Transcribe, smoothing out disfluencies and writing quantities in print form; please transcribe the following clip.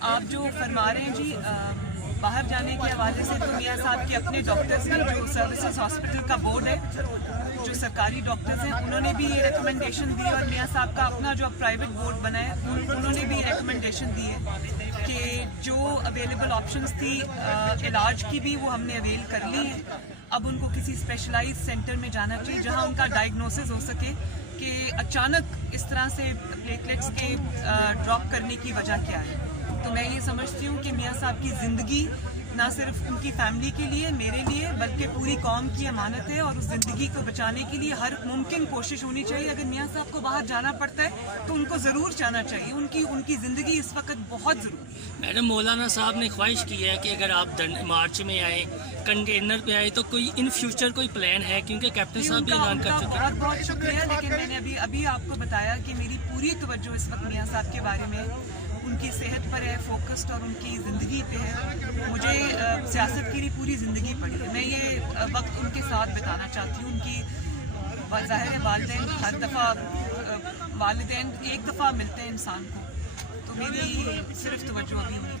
آپ جو فرما رہے ہیں جی باہر جانے کے حوالے سے تو میاں صاحب کے اپنے ڈاکٹرز ہیں، جو سروسز ہاسپٹل کا بورڈ ہے، جو سرکاری ڈاکٹرز ہیں، انہوں نے بھی یہ ریکمنڈیشن دی، اور میاں صاحب کا اپنا جو پرائیویٹ بورڈ بنا ہے انہوں نے بھی یہ ریکمنڈیشن دی ہے کہ جو اویلیبل آپشنز تھی علاج کی بھی وہ ہم نے اویل کر لی ہیں. اب ان کو کسی اسپیشلائز سینٹر میں جانا چاہیے جہاں ان کا ڈائگنوسس ہو سکے کہ اچانک اس طرح سے پلیٹلیٹس کے ڈراپ کرنے کی وجہ کیا ہے. تو میں یہ سمجھتی ہوں کہ میاں صاحب کی زندگی نہ صرف ان کی فیملی کے لیے، میرے لیے، بلکہ پوری قوم کی امانت ہے، اور اس زندگی کو بچانے کے لیے ہر ممکن کوشش ہونی چاہیے. اگر میاں صاحب کو باہر جانا پڑتا ہے تو ان کو ضرور جانا چاہیے، ان کی زندگی اس وقت بہت ضروری ہے. میڈم مولانا صاحب نے خواہش کی ہے کہ اگر آپ مارچ میں آئیں، کنٹینر پہ آئے، تو کوئی ان فیوچر کوئی پلان ہے؟ کیونکہ کیپٹن صاحب بھی اعلان کر چکے ہیں. بہت بہت شکریہ، لیکن میں نے ابھی آپ کو بتایا کہ میری پوری توجہ اس وقت میاں صاحب کے بارے میں ان کی صحت پر ہے، فوکسڈ، اور ان کی زندگی پہ ہے. مجھے سیاست کے لیے پوری زندگی پڑی ہے. میں یہ وقت ان کے ساتھ بتانا چاہتی ہوں. ان کی ظاہر ہے والدین ہر دفعہ والدین ایک دفعہ ملتے ہیں انسان کو، تو میری صرف توجہ ابھی ہوئی.